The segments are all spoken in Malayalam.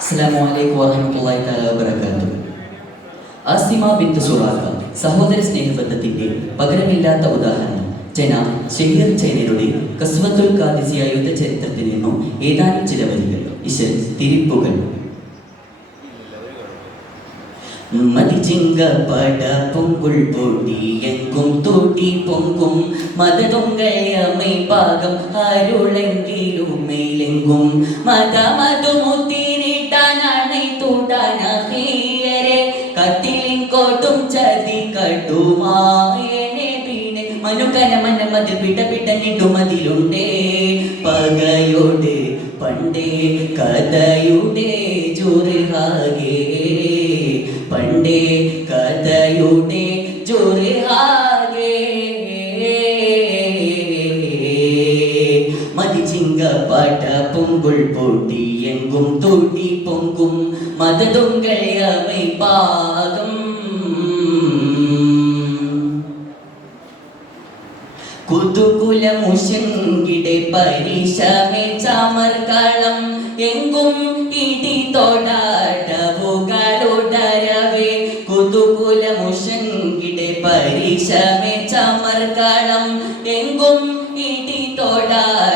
അസ്സലാമു അലൈക്കും വറഹ്മത്തുള്ളാഹി തആല വബറകാതുഹു. ആസിമ ബിന്ത് സുറാഖ സഹോദര സ്നേഹബന്ധത്തിന്റെ പകരമില്ലാത്ത ഉദാഹരണം. ജനാബ് ഷഹീർ ചൈനയുടെ കസ്വത്തുൽ കാദിസിയ യുദ്ധചരിത്രത്തിൽ നിന്നും ഏതാനും ചില വരികൾ ഇശൽ തിരിപ്പുകൾ. മതിച്ചിങ്ക പട പൊങ്കുൾ പൊടി എങ്കും തോട്ടി പൊങ്കും മതതൊങ്കയമ്മை പാകം ആരുളെങ്കിലും മതമതുമുത്തിരിട്ടാനാണை തൂട്ടാനീയരെ കത്തിലിങ്കോട്ടും ചതി കട്ടുമായനെ പിന്നെ മനുക്കന മനമത് പിട പിടഞ്ഞിട്ടുമതിലുണ്ടേ പകയോട് പണ്ടേ കഥയുടെ ജോറിഹാകേ പണ്ടേ മതിച്ചിങ്ക പാട്ട പൊങ്കുൾ പൊട്ടി എങ്കും തോട്ടി പൊങ്കും മതതൊങ്കയமை പാകം കുതുകുലമുശങ്കിടെ പരിശമേ ചാമർക്കളം എങ്കും ഇടി തൊടാടവുകളുടരവേ കുതുകുലമുശങ്കിടെ പരിശമേ ചാമർക്കളം എങ്കും ഇടി തൊടാടവുകളുടരവേ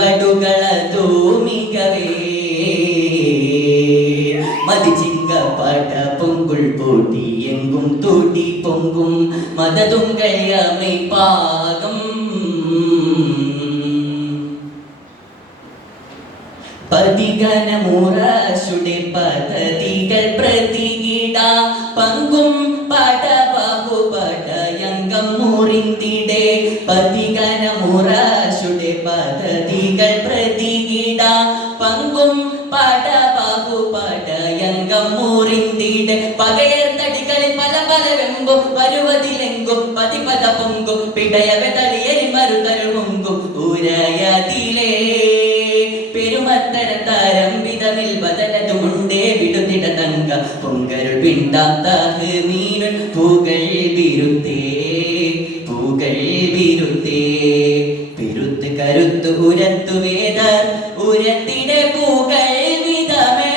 ചുവടുകള തോമികവേ. മതിച്ചിങ്ക പാട്ട പൊങ്കുൾ പോട്ടി എങ്കും തോട്ടി പൊങ്കും മതതുങ്കയமை പാകം. പതിഗനമുറശുടെ പദ്ധതികൾ പ്രതികിട പങ്കും പടബഹു പടയങ്കം മുറിന്തിടെ. പതിഗനമുറശുടെ വെമ്പും വരുവതിലെങ്കും പതിപത പൊങ്കും പിടയവെ തളിയരി ഊരയതിലേ പെരുമത്തര പെരുമത്തരത്താരം വിധമിൽ ബദലതുമുണ്ടേ വിടുതിട തങ്ക. പൊങ്കരുൾ പിണ്ടാത്ത മീനുൻ പൂകൾ വിരുത്തേ പൂകൾ വിരുത്തേ. പെരുത്ത് കരുത്ത് ഉരത്തു വേദ ഉരത്തിടെ പൂകൾ വിധമേ.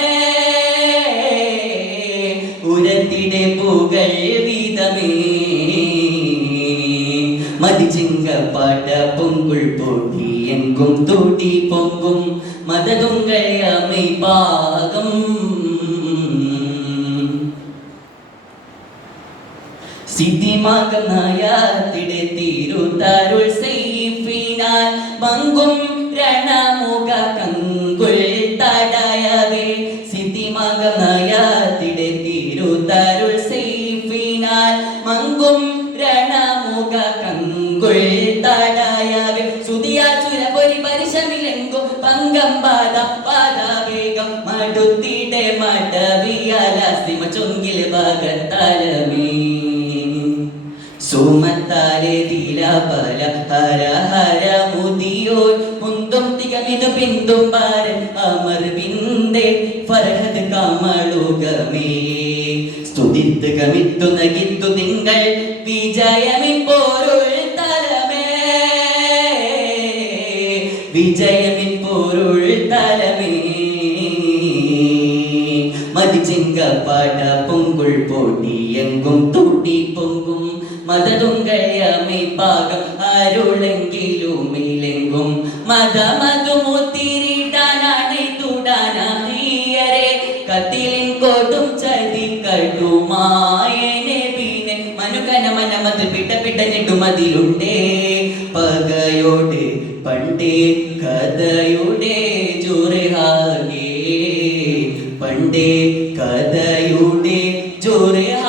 ഉരത്തിടെ പൂകൾ മതിച്ചിങ്ക പാട്ട പൊങ്കുൾ പൊടി എങ്കും തോട്ടി പൊങ്കും മതതുങ്കയமை പാകം. സിദ്ധിമാകനായത്തിടെ തിരുത്തരുൾ സൈഫിനാൽ മങ്കും രണമുഖ കങ്കുൾ തടയവേ സിദ്ധിമാകനായത്തിടെ പരിശമിലെങ്കും പങ്കം പാത വേഗം മടുത്തിടെ മടവിയല സിമ ചൊങ്കിൽ ഭാഗത്തലമേ സുമത്താലെ ദിലപല ഹര ഹര മുദിയോർ മുന്തും തികമിതു പിന്തും പാര അമർ ബിന്ദേ ഫർഹദ് കമളുകമേ. സ്തുതിത്ത് കമിത്തു നഗിത്തു തിങ്കൾ വിജയമിപ്പോരുൾ വിജയമിപ്പോരുൾ തലമേ. മതിച്ചിങ്ക പാട പൊങ്കുൾ പോട്ടി എങ്കും തൂട്ടി പൊങ്കും. മതതുങ്കയமை പാകം അരുളെങ്കിലും ഇലെങ്കും മതമതുമുത്തിരിടാനാണി തുടാനീയരെ കത്തിലിൻ കോട്ടും ചതി കടുമായനെ പിന്നെ മനുകന മനമത് പിട്ട പിടഞ്ഞിട്ടുമതിലുണ്ടേ പകയോട് പണ്ടേ കഥയുടെ ജോരഹാകെ പണ്ടേ കഥയുടെ ജോരഹാ